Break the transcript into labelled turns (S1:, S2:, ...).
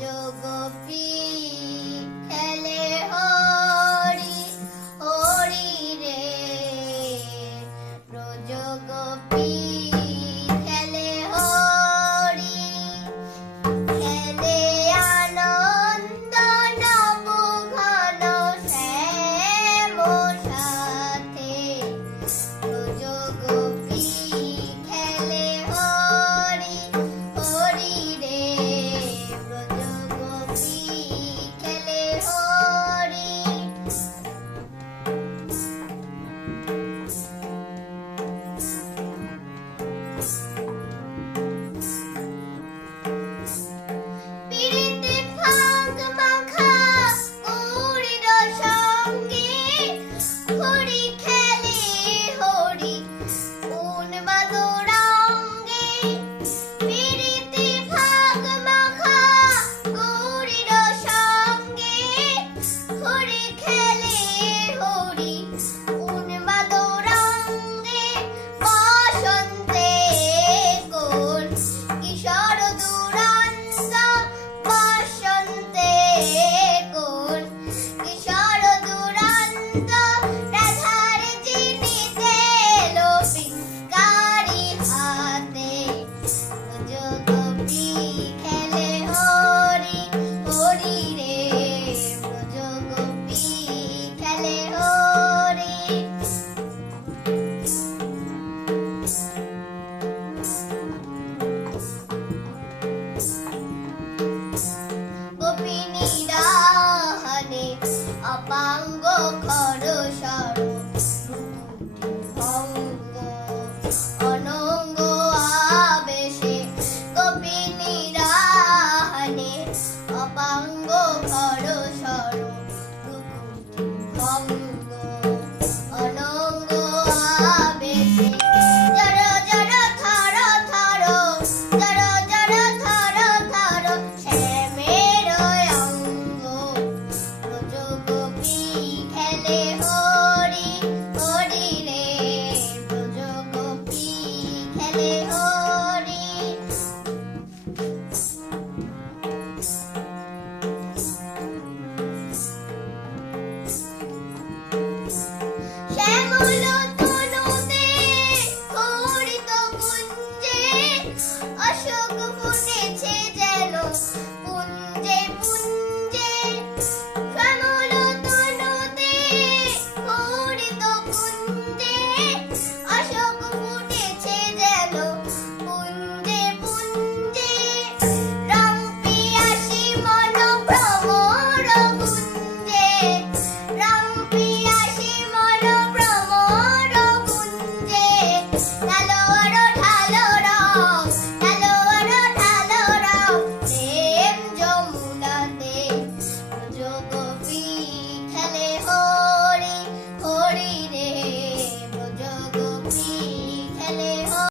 S1: yo